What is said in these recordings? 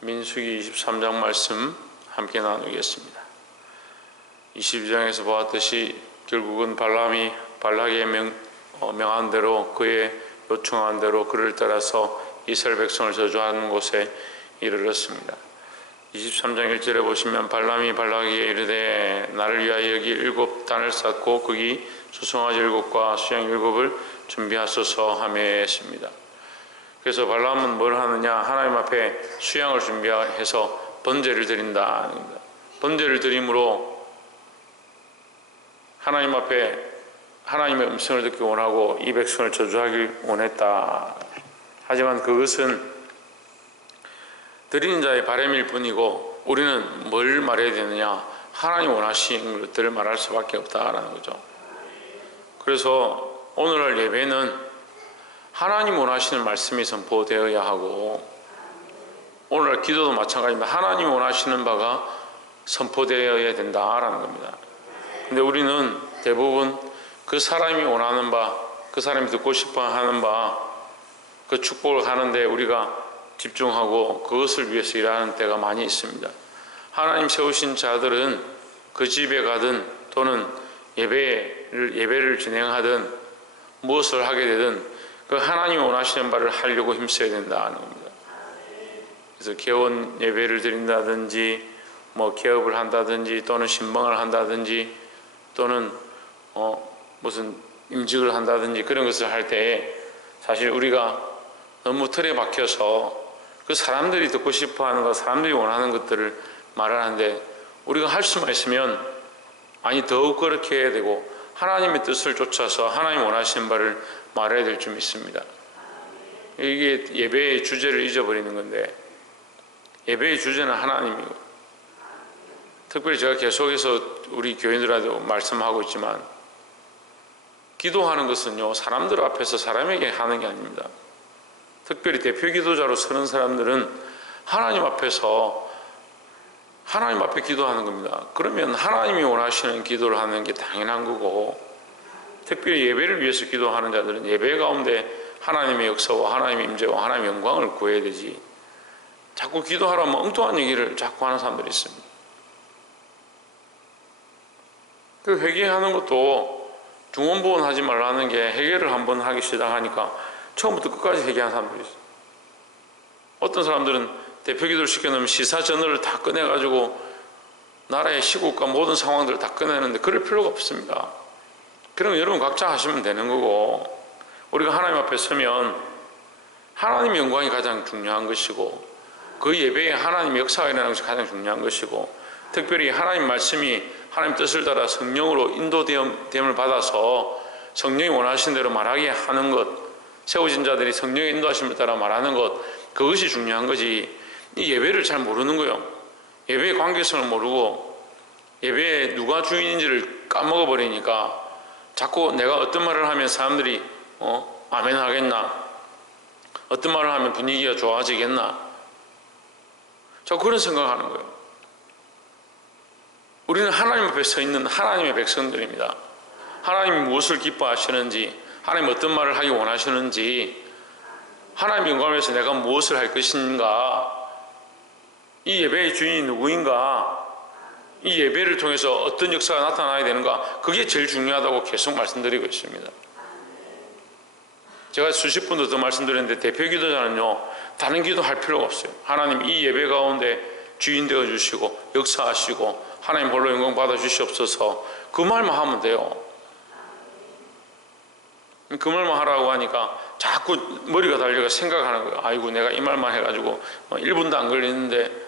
민수기 23장 말씀 함께 나누겠습니다. 22장에서 보았듯이 결국은 발람이 발락의 명한 대로, 그의 요청한 대로 그를 따라서 이스라엘 백성을 저주하는 곳에 이르렀습니다. 23장 1절에 보시면 발람이 발락에게 이르되 나를 위하여 여기 7단을 쌓고 거기 수송아지 7과 수양 7을 준비하소서 하며 했습니다. 그래서 발람은 뭘 하느냐, 하나님 앞에 수양을 준비해서 번제를 드린다. 번제를 드림으로 하나님 앞에 하나님의 음성을 듣기 원하고 이 백성을 저주하기 원했다. 하지만 그것은 드리는 자의 바람일 뿐이고 우리는 뭘 말해야 되느냐, 하나님 원하시는 것들을 말할 수밖에 없다라는 거죠. 그래서 오늘날 예배는 하나님 원하시는 말씀이 선포되어야 하고, 오늘날 기도도 마찬가지입니다. 하나님 원하시는 바가 선포되어야 된다라는 겁니다. 근데 우리는 대부분 그 사람이 원하는 바, 그 사람이 듣고 싶어 하는 바, 그 축복을 하는데 우리가 집중하고 그것을 위해서 일하는 때가 많이 있습니다. 하나님 세우신 자들은 그 집에 가든 또는 예배를 진행하든 무엇을 하게 되든 그 하나님이 원하시는 바를 하려고 힘써야 된다는 겁니다. 그래서 개원 예배를 드린다든지 개업을 한다든지 또는 신방을 한다든지 또는 무슨 임직을 한다든지 그런 것을 할 때에 사실 우리가 너무 틀에 박혀서 그 사람들이 듣고 싶어하는 것, 사람들이 원하는 것들을 말을 하는데, 우리가 할 수만 있으면 더욱 그렇게 해야 되고 하나님의 뜻을 쫓아서 하나님 원하시는 바를 말해야 될 줄 믿습니다. 이게 예배의 주제를 잊어버리는 건데, 예배의 주제는 하나님이고, 특별히 제가 계속해서 우리 교인들한테 말씀하고 있지만, 기도하는 것은요 사람들 앞에서 사람에게 하는 게 아닙니다. 특별히 대표 기도자로 서는 사람들은 하나님 앞에서 하나님 앞에 기도하는 겁니다. 그러면 하나님이 원하시는 기도를 하는 게 당연한 거고, 특별히 예배를 위해서 기도하는 자들은 예배 가운데 하나님의 역사와 하나님의 임재와 하나님의 영광을 구해야 되지, 자꾸 기도하라면 엉뚱한 얘기를 자꾸 하는 사람들이 있습니다. 그 회개하는 것도 중원부원하지 말라는 게, 회개를 한번 하기 시작하니까 처음부터 끝까지 회개하는 사람들이 있어요. 어떤 사람들은 대표 기도를 시켜놓으면 시사저널을 다 꺼내가지고 나라의 시국과 모든 상황들을 다 꺼내는데 그럴 필요가 없습니다. 그러면 여러분 각자 하시면 되는 거고, 우리가 하나님 앞에 서면 하나님의 영광이 가장 중요한 것이고, 그 예배에 하나님의 역사가 일어나는 것이 가장 중요한 것이고, 특별히 하나님 말씀이 하나님 뜻을 따라 성령으로 인도됨을 받아서 성령이 원하신 대로 말하게 하는 것, 세워진 자들이 성령의 인도하심을 따라 말하는 것, 그것이 중요한 거지. 이 예배를 잘 모르는 거예요. 예배의 관계성을 모르고 예배에 누가 주인인지를 까먹어 버리니까 자꾸 내가 어떤 말을 하면 사람들이 아멘 하겠나, 어떤 말을 하면 분위기가 좋아지겠나, 자꾸 그런 생각을 하는 거예요. 우리는 하나님 앞에 서 있는 하나님의 백성들입니다. 하나님이 무엇을 기뻐하시는지, 하나님 어떤 말을 하기 원하시는지, 하나님의 영광을 위해서 내가 무엇을 할 것인가, 이 예배의 주인이 누구인가, 이 예배를 통해서 어떤 역사가 나타나야 되는가, 그게 제일 중요하다고 계속 말씀드리고 있습니다. 제가 수십 번도 더 말씀드렸는데, 대표 기도자는요 다른 기도할 필요가 없어요. 하나님 이 예배 가운데 주인 되어 주시고 역사하시고 하나님 홀로 영광 받아 주시옵소서, 그 말만 하면 돼요. 그 말만 하라고 하니까 자꾸 머리가 달려가 생각하는 거예요. 아이고 내가 이 말만 해가지고 1분도 안 걸리는데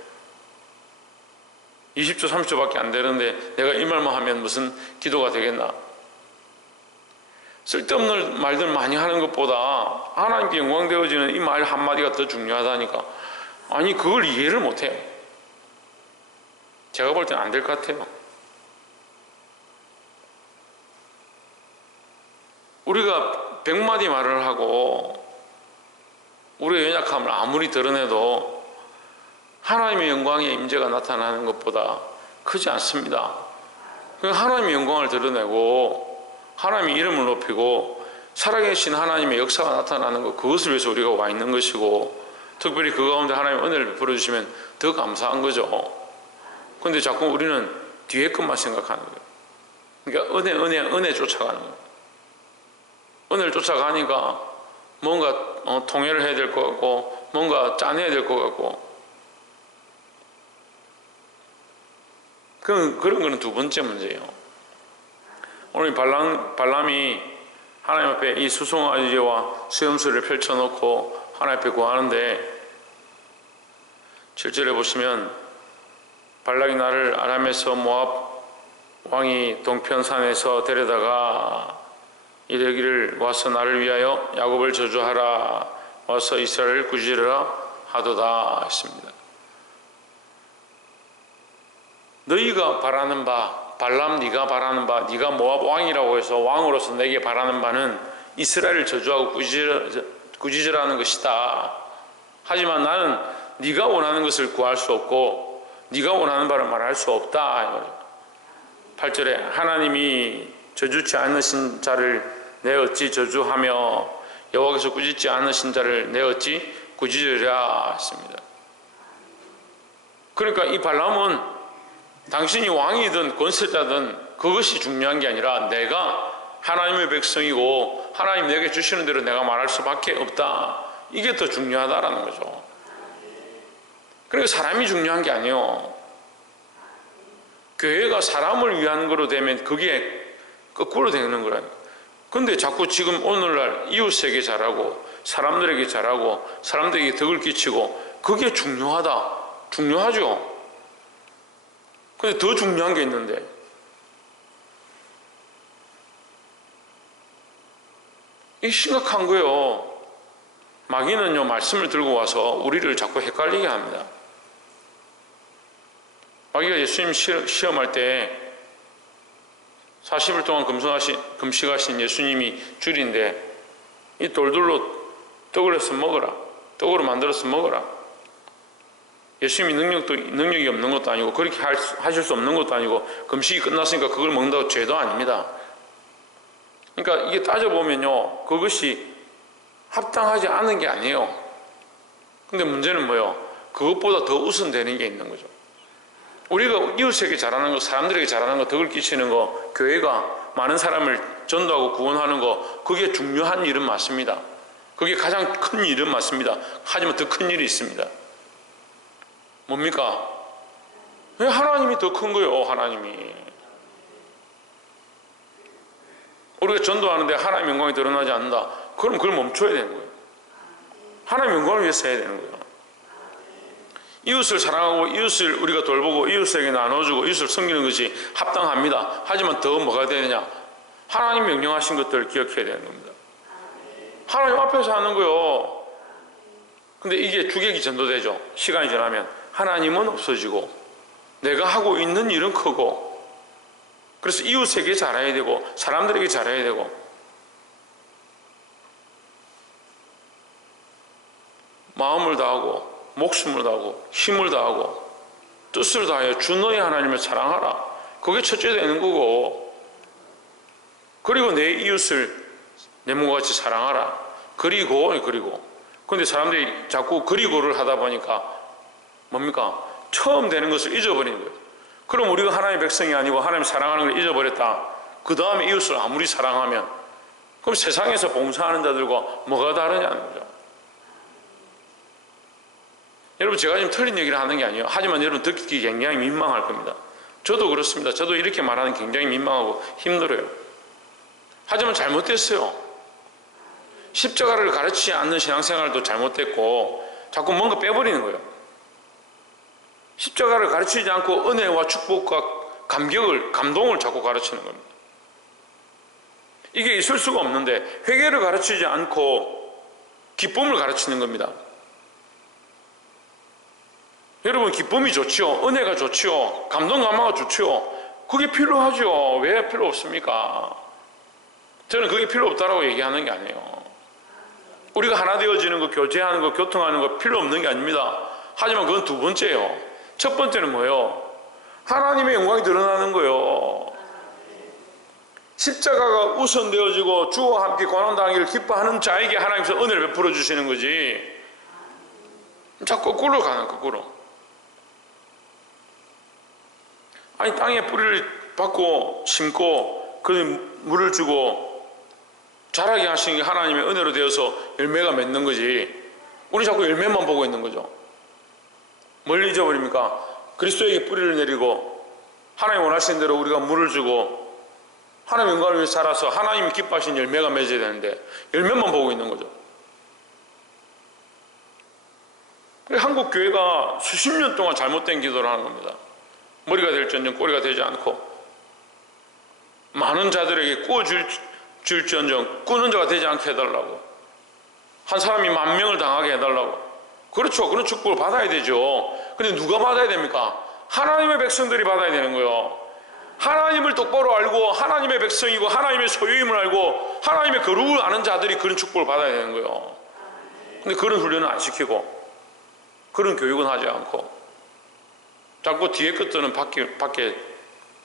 20초 30초밖에 안 되는데 내가 이 말만 하면 무슨 기도가 되겠나. 쓸데없는 말들 많이 하는 것보다 하나님께 영광 되어지는 이 말 한마디가 더 중요하다니까. 아니 그걸 이해를 못해요. 제가 볼 때는 안 될 것 같아요. 우리가 100마디 말을 하고 우리의 연약함을 아무리 드러내도 하나님의 영광의 임재가 나타나는 것보다 크지 않습니다. 하나님의 영광을 드러내고 하나님의 이름을 높이고 살아계신 하나님의 역사가 나타나는 것, 그것을 위해서 우리가 와 있는 것이고, 특별히 그 가운데 하나님 은혜를 베풀어 주시면 더 감사한 거죠. 근데 자꾸 우리는 뒤에 것만 생각하는 거예요. 그러니까 은혜 쫓아가는 거예요. 은혜를 쫓아가니까 뭔가 통일을 해야 될 것 같고 뭔가 짜내야 될 것 같고, 그런 거는 두 번째 문제예요. 오늘 발람이 하나님 앞에 이 수송아지와 수염소리를 펼쳐놓고 하나님 앞에 구하는데, 7절에 보시면 발락이 나를 아람에서 모압 왕이 동편산에서 데려다가 이르기를 와서 나를 위하여 야곱을 저주하라, 와서 이스라엘을 꾸짖으라 하도다 했습니다. 너희가 바라는 바, 발람 네가 바라는 바, 네가 모압 왕이라고 해서 왕으로서 내게 바라는 바는 이스라엘을 저주하고 꾸짖으라는 것이다. 하지만 나는 네가 원하는 것을 구할 수 없고 네가 원하는 바를 말할 수 없다. 8절에 하나님이 저주치 않으신 자를 내 어찌 저주하며 여호와께서 꾸짖지 않으신 자를 내 어찌 꾸짖으랴 했습니다. 그러니까 이 발람은 당신이 왕이든 권세자든 그것이 중요한 게 아니라 내가 하나님의 백성이고 하나님 내게 주시는 대로 내가 말할 수밖에 없다, 이게 더 중요하다라는 거죠. 그러니까 사람이 중요한 게 아니에요. 교회가 사람을 위한 거로 되면 그게 거꾸로 되는 거라니까. 근데 자꾸 지금 오늘날 이웃에게 잘하고 사람들에게 잘하고 사람들에게 덕을 끼치고 그게 중요하죠. 근데 더 중요한 게 있는데, 이게 심각한 거예요. 마귀는요, 말씀을 들고 와서 우리를 자꾸 헷갈리게 합니다. 마귀가 예수님 시험할 때 40일 동안 금식하신 예수님이 줄인데, 이 돌들로 떡을 해서 먹어라, 떡으로 만들어서 먹어라. 예수님이 능력이 없는 것도 아니고 그렇게 하실 수 없는 것도 아니고 금식이 끝났으니까 그걸 먹는다고 죄도 아닙니다. 그러니까 이게 따져보면요, 그것이 합당하지 않은 게 아니에요. 근데 문제는 뭐예요? 그것보다 더 우선되는 게 있는 거죠. 우리가 이웃에게 잘하는 거, 사람들에게 잘하는 거, 덕을 끼치는 거, 교회가 많은 사람을 전도하고 구원하는 거, 그게 중요한 일은 맞습니다. 그게 가장 큰 일은 맞습니다. 하지만 더 큰 일이 있습니다. 뭡니까? 왜 하나님이 더 큰 거예요? 하나님이. 우리가 전도하는데 하나님의 영광이 드러나지 않는다, 그럼 그걸 멈춰야 되는 거예요. 하나님의 영광을 위해서 해야 되는 거예요. 이웃을 사랑하고 이웃을 우리가 돌보고 이웃에게 나눠주고 이웃을 섬기는 것이 합당합니다. 하지만 더 뭐가 되느냐? 하나님 명령하신 것들을 기억해야 되는 겁니다. 하나님 앞에서 하는 거요. 근데 이게 주객이 전도되죠. 시간이 지나면 하나님은 없어지고 내가 하고 있는 일은 크고, 그래서 이웃에게 잘해야 되고 사람들에게 잘해야 되고, 마음을 다하고 목숨을 다하고 힘을 다하고 뜻을 다하여 주 너의 하나님을 사랑하라. 그게 첫째 되는 거고, 그리고 내 이웃을 내 몸과 같이 사랑하라. 그리고 근데 사람들이 자꾸 그리고를 하다 보니까 뭡니까? 처음 되는 것을 잊어버리는 거예요. 그럼 우리가 하나님의 백성이 아니고 하나님 사랑하는 걸 잊어버렸다. 그 다음에 이웃을 아무리 사랑하면 그럼 세상에서 봉사하는 자들과 뭐가 다르냐는 거죠. 여러분, 제가 지금 틀린 얘기를 하는 게 아니에요. 하지만 여러분 듣기 굉장히 민망할 겁니다. 저도 그렇습니다. 저도 이렇게 말하는 굉장히 민망하고 힘들어요. 하지만 잘못됐어요. 십자가를 가르치지 않는 신앙생활도 잘못됐고 자꾸 뭔가 빼버리는 거예요. 십자가를 가르치지 않고 은혜와 축복과 감동을 자꾸 가르치는 겁니다. 이게 있을 수가 없는데, 회개를 가르치지 않고 기쁨을 가르치는 겁니다. 여러분, 기쁨이 좋지요. 은혜가 좋지요. 감동 감화가 좋지요. 그게 필요하죠. 왜 필요 없습니까? 저는 그게 필요 없다라고 얘기하는 게 아니에요. 우리가 하나 되어지는 거, 교제하는 거, 교통하는 거 필요 없는 게 아닙니다. 하지만 그건 두 번째예요. 첫 번째는 뭐예요? 하나님의 영광이 드러나는 거예요. 십자가가 우선되어지고 주와 함께 고난당하기를 기뻐하는 자에게 하나님께서 은혜를 베풀어 주시는 거지. 자꾸 거꾸로 가는, 거꾸로. 아니, 땅에 뿌리를 받고 심고 그 물을 주고 자라게 하시는 게 하나님의 은혜로 되어서 열매가 맺는 거지. 우리 자꾸 열매만 보고 있는 거죠. 뭘 잊어버립니까? 그리스도에게 뿌리를 내리고 하나님 원하시는 대로 우리가 물을 주고 하나님 영광을 위해서 자라서 하나님이 기뻐하시는 열매가 맺어야 되는데 열매만 보고 있는 거죠. 한국 교회가 수십 년 동안 잘못된 기도를 하는 겁니다. 머리가 될지언정 꼬리가 되지 않고 많은 자들에게 꾸어줄지언정 꾸는 자가 되지 않게 해달라고, 한 사람이 10,000명을 당하게 해달라고. 그렇죠. 그런 축복을 받아야 되죠. 근데 누가 받아야 됩니까? 하나님의 백성들이 받아야 되는 거예요. 하나님을 똑바로 알고 하나님의 백성이고 하나님의 소유임을 알고 하나님의 거룩을 아는 자들이 그런 축복을 받아야 되는 거예요. 근데 그런 훈련은 안 시키고 그런 교육은 하지 않고 자꾸 뒤에 것들은 밖에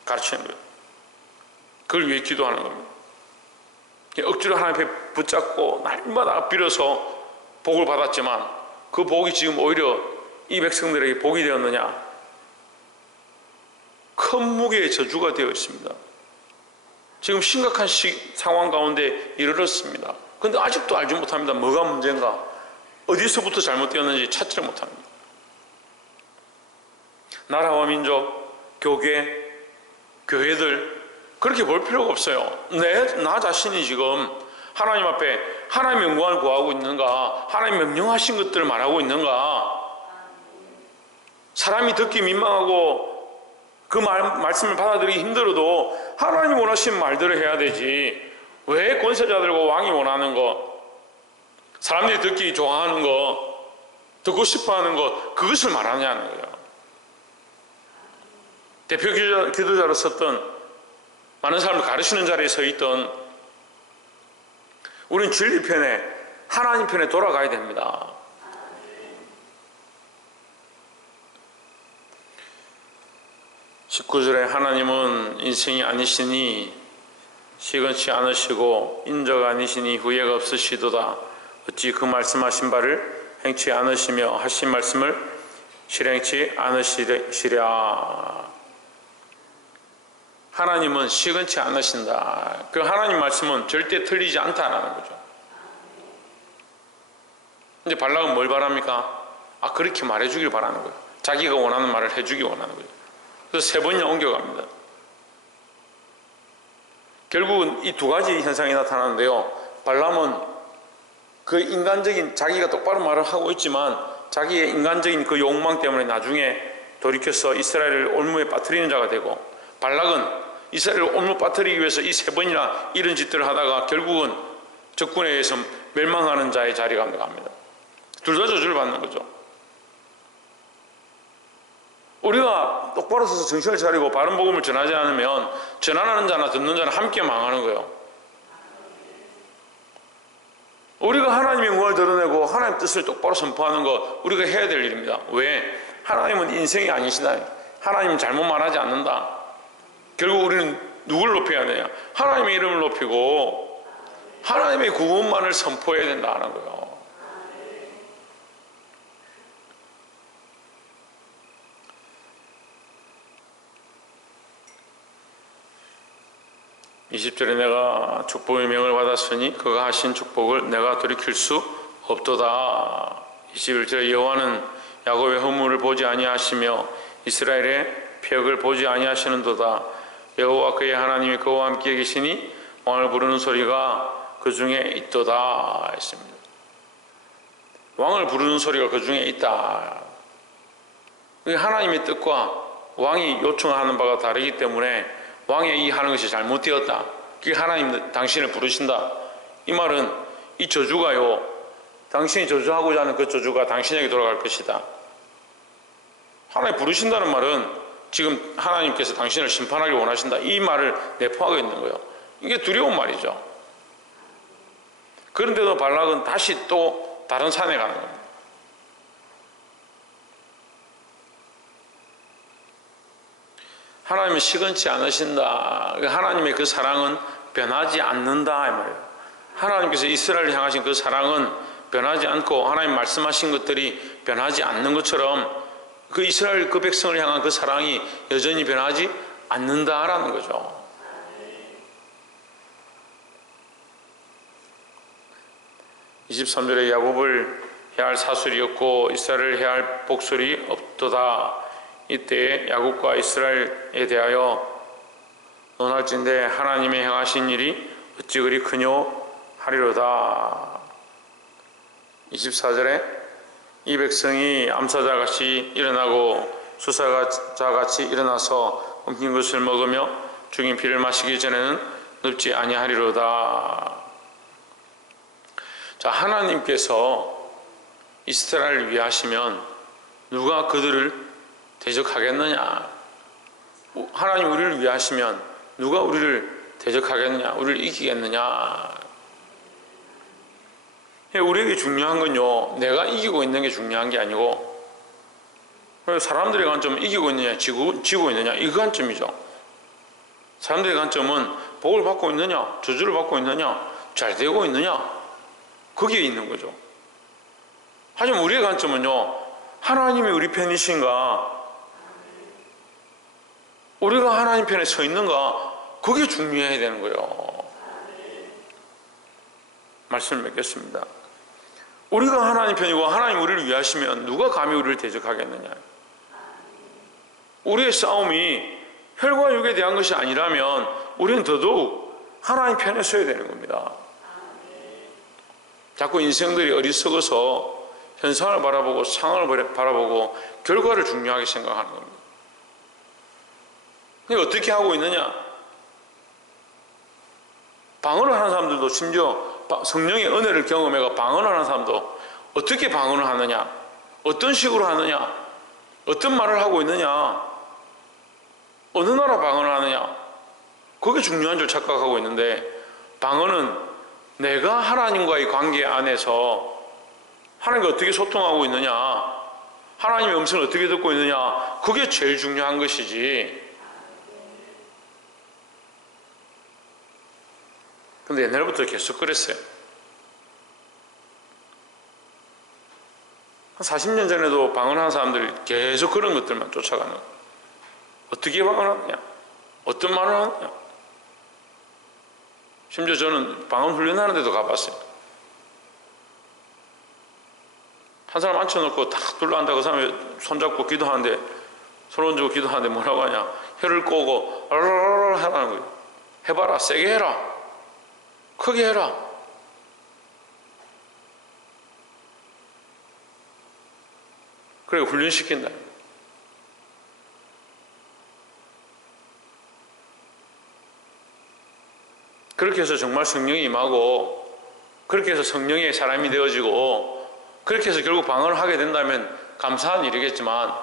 가르치는 거예요. 그걸 위해 기도하는 겁니다. 억지로 하나님 앞에 붙잡고 날마다 빌어서 복을 받았지만 그 복이 지금 오히려 이 백성들에게 복이 되었느냐? 큰 무게의 저주가 되어 있습니다. 지금 심각한 상황 가운데 이르렀습니다. 그런데 아직도 알지 못합니다. 뭐가 문제인가? 어디서부터 잘못되었는지 찾지를 못합니다. 나라와 민족, 교계, 교회들 그렇게 볼 필요가 없어요. 나 자신이 지금 하나님 앞에 하나님의 영광을 구하고 있는가? 하나님 명령하신 것들을 말하고 있는가? 사람이 듣기 민망하고 그 말씀을 받아들이기 힘들어도 하나님 원하신 말들을 해야 되지. 왜 권세자들과 왕이 원하는 것, 사람들이 듣기 좋아하는 것, 듣고 싶어하는 것, 그것을 말하냐는 거예요. 대표 기도자로 섰던 많은 사람을 가르치는 자리에 서 있던 우리는 진리 편에 하나님 편에 돌아가야 됩니다. 19절에 하나님은 인생이 아니시니 시건치 않으시고 인자가 아니시니 후회가 없으시도다. 어찌 그 말씀하신 바를 행치 않으시며 하신 말씀을 실행치 않으시랴. 하나님은 시건치 않으신다. 그 하나님 말씀은 절대 틀리지 않다라는 거죠. 근데 발락은 뭘 바랍니까? 그렇게 말해주길 바라는 거예요. 자기가 원하는 말을 해주기 원하는 거예요. 그래서 3번이나 옮겨갑니다. 결국은 이 2가지 현상이 나타나는데요. 발람은 그 인간적인, 자기가 똑바로 말을 하고 있지만 자기의 인간적인 그 욕망 때문에 나중에 돌이켜서 이스라엘을 올무에 빠뜨리는 자가 되고, 발락은 이스라엘을 올무 빠뜨리기 위해서 이 3번이나 이런 짓들을 하다가 결국은 적군에 의해서 멸망하는 자의 자리가 갑니다. 둘 다 저주를 받는 거죠. 우리가 똑바로 서서 정신을 차리고 바른 복음을 전하지 않으면 전하는 자나 듣는 자는 함께 망하는 거예요. 우리가 하나님의 영광을 드러내고 하나님의 뜻을 똑바로 선포하는 거 우리가 해야 될 일입니다. 왜? 하나님은 인생이 아니시다. 하나님은 잘못 말하지 않는다. 결국 우리는 누굴 높여야 되냐? 하나님의 이름을 높이고 하나님의 구원만을 선포해야 된다는 거예요. (20절에) 내가 축복의 명을 받았으니 그가 하신 축복을 내가 돌이킬 수 없도다. (21절에) 여호와는 야곱의 허물을 보지 아니하시며 이스라엘의 폐역을 보지 아니하시는도다. 여호와 그의 하나님이 그와 함께 계시니 왕을 부르는 소리가 그 중에 있도다 했습니다. 왕을 부르는 소리가 그 중에 있다. 하나님의 뜻과 왕이 요청하는 바가 다르기 때문에 왕의 이 하는 것이 잘못되었다. 그게 하나님 당신을 부르신다. 이 말은 이 저주가요, 당신이 저주하고자 하는 그 저주가 당신에게 돌아갈 것이다. 하나님 부르신다는 말은 지금 하나님께서 당신을 심판하길 원하신다. 이 말을 내포하고 있는 거예요. 이게 두려운 말이죠. 그런데도 발락은 다시 또 다른 산에 가는 겁니다. 하나님은 시건치 않으신다. 하나님의 그 사랑은 변하지 않는다 이 말이에요. 하나님께서 이스라엘을 향하신 그 사랑은 변하지 않고 하나님 말씀하신 것들이 변하지 않는 것처럼 그 이스라엘 그 백성을 향한 그 사랑이 여전히 변하지 않는다라는 거죠. (23절에) 야곱을 해할 사술이 없고 이스라엘을 해할 복술이 없도다. 이때 야곱과 이스라엘에 대하여 논할진대 하나님의 행하신 일이 어찌 그리 크뇨 하리로다. 24절에 이 백성이 암사자같이 일어나고 수사자같이 일어나서 엉킨 것을 먹으며 죽인 피를 마시기 전에는 늙지 아니하리로다. 자, 하나님께서 이스라엘을 위하시면 누가 그들을 대적하겠느냐? 하나님 우리를 위하시면 누가 우리를 대적하겠느냐? 우리를 이기겠느냐? 우리에게 중요한 건요, 내가 이기고 있는 게 중요한 게 아니고 사람들의 관점은 이기고 있느냐 지고 있느냐 이 관점이죠. 사람들의 관점은 복을 받고 있느냐 저주를 받고 있느냐 잘 되고 있느냐 거기에 있는 거죠. 하지만 우리의 관점은요, 하나님이 우리 편이신가, 우리가 하나님 편에 서 있는가, 그게 중요해야 되는 거예요. 말씀을 맺겠습니다. 우리가 하나님 편이고 하나님 우리를 위하시면 누가 감히 우리를 대적하겠느냐? 우리의 싸움이 혈과 육에 대한 것이 아니라면 우리는 더더욱 하나님 편에 서야 되는 겁니다. 자꾸 인생들이 어리석어서 현상을 바라보고 상황을 바라보고 결과를 중요하게 생각하는 겁니다. 그러니까 어떻게 하고 있느냐? 방언을 하는 사람들도 심지어 성령의 은혜를 경험해가 방언을 하는 사람도 어떻게 방언을 하느냐, 어떤 식으로 하느냐, 어떤 말을 하고 있느냐, 어느 나라 방언을 하느냐, 그게 중요한 줄 착각하고 있는데, 방언은 내가 하나님과의 관계 안에서 하나님과 어떻게 소통하고 있느냐, 하나님의 음성을 어떻게 듣고 있느냐, 그게 제일 중요한 것이지. 근데 옛날부터 계속 그랬어요. 한 40년 전에도 방언하는 사람들이 계속 그런 것들만 쫓아가는 거예요. 어떻게 방언하느냐, 어떤 말을 하느냐. 심지어 저는 방언 훈련하는 데도 가봤어요. 한 사람 앉혀놓고 딱 둘러앉아 그 사람이 손잡고 기도하는데, 손 얹고 기도하는데 뭐라고 하냐, 혀를 꼬고 알랄랄 하라는 거예요. 해봐라, 세게 해라, 크게 해라. 그래 훈련시킨다. 그렇게 해서 정말 성령이 임하고, 그렇게 해서 성령의 사람이 되어지고, 그렇게 해서 결국 방언을 하게 된다면 감사한 일이겠지만,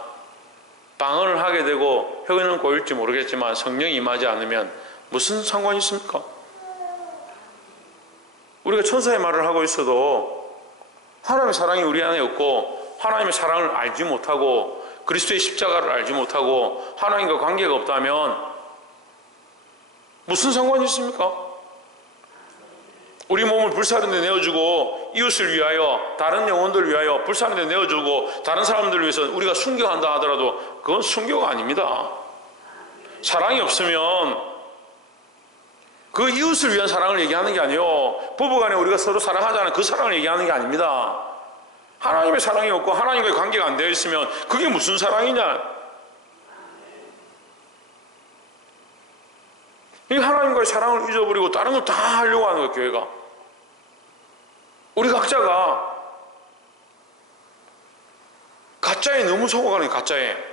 방언을 하게 되고 혀는 꼬일지 모르겠지만 성령이 임하지 않으면 무슨 상관이 있습니까? 우리가 천사의 말을 하고 있어도 하나님의 사랑이 우리 안에 없고, 하나님의 사랑을 알지 못하고, 그리스도의 십자가를 알지 못하고 하나님과 관계가 없다면 무슨 상관이 있습니까? 우리 몸을 불사른 데 내어주고 이웃을 위하여, 다른 영혼들을 위하여 불사른 데 내어주고 다른 사람들을 위해서 우리가 순교한다 하더라도 그건 순교가 아닙니다. 사랑이 없으면 그 이웃을 위한 사랑을 얘기하는 게 아니에요. 부부간에 우리가 서로 사랑하자는 그 사랑을 얘기하는 게 아닙니다. 하나님의 사랑이 없고 하나님과의 관계가 안 되어 있으면 그게 무슨 사랑이냐? 이 하나님과의 사랑을 잊어버리고 다른 걸 다 하려고 하는 거예요, 교회가. 우리 각자가 가짜에 너무 속아가는 거예요, 가짜에.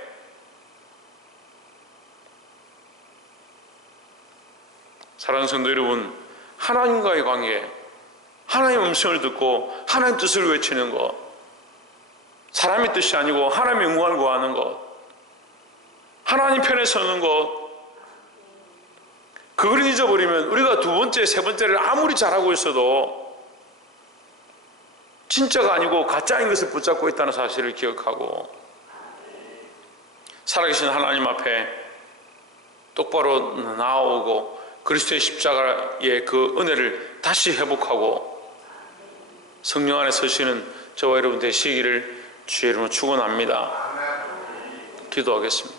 사랑하는 성도 여러분, 하나님과의 관계, 하나님의 음성을 듣고 하나님 뜻을 외치는 것, 사람의 뜻이 아니고 하나님의 영광을 구하는 것, 하나님 편에 서는 것, 그걸 잊어버리면 우리가 두 번째, 세 번째를 아무리 잘하고 있어도 진짜가 아니고 가짜인 것을 붙잡고 있다는 사실을 기억하고, 살아계신 하나님 앞에 똑바로 나아오고 그리스도의 십자가의 그 은혜를 다시 회복하고 성령 안에 서시는 저와 여러분 되시기를 주의 이름으로 축원합니다. 기도하겠습니다.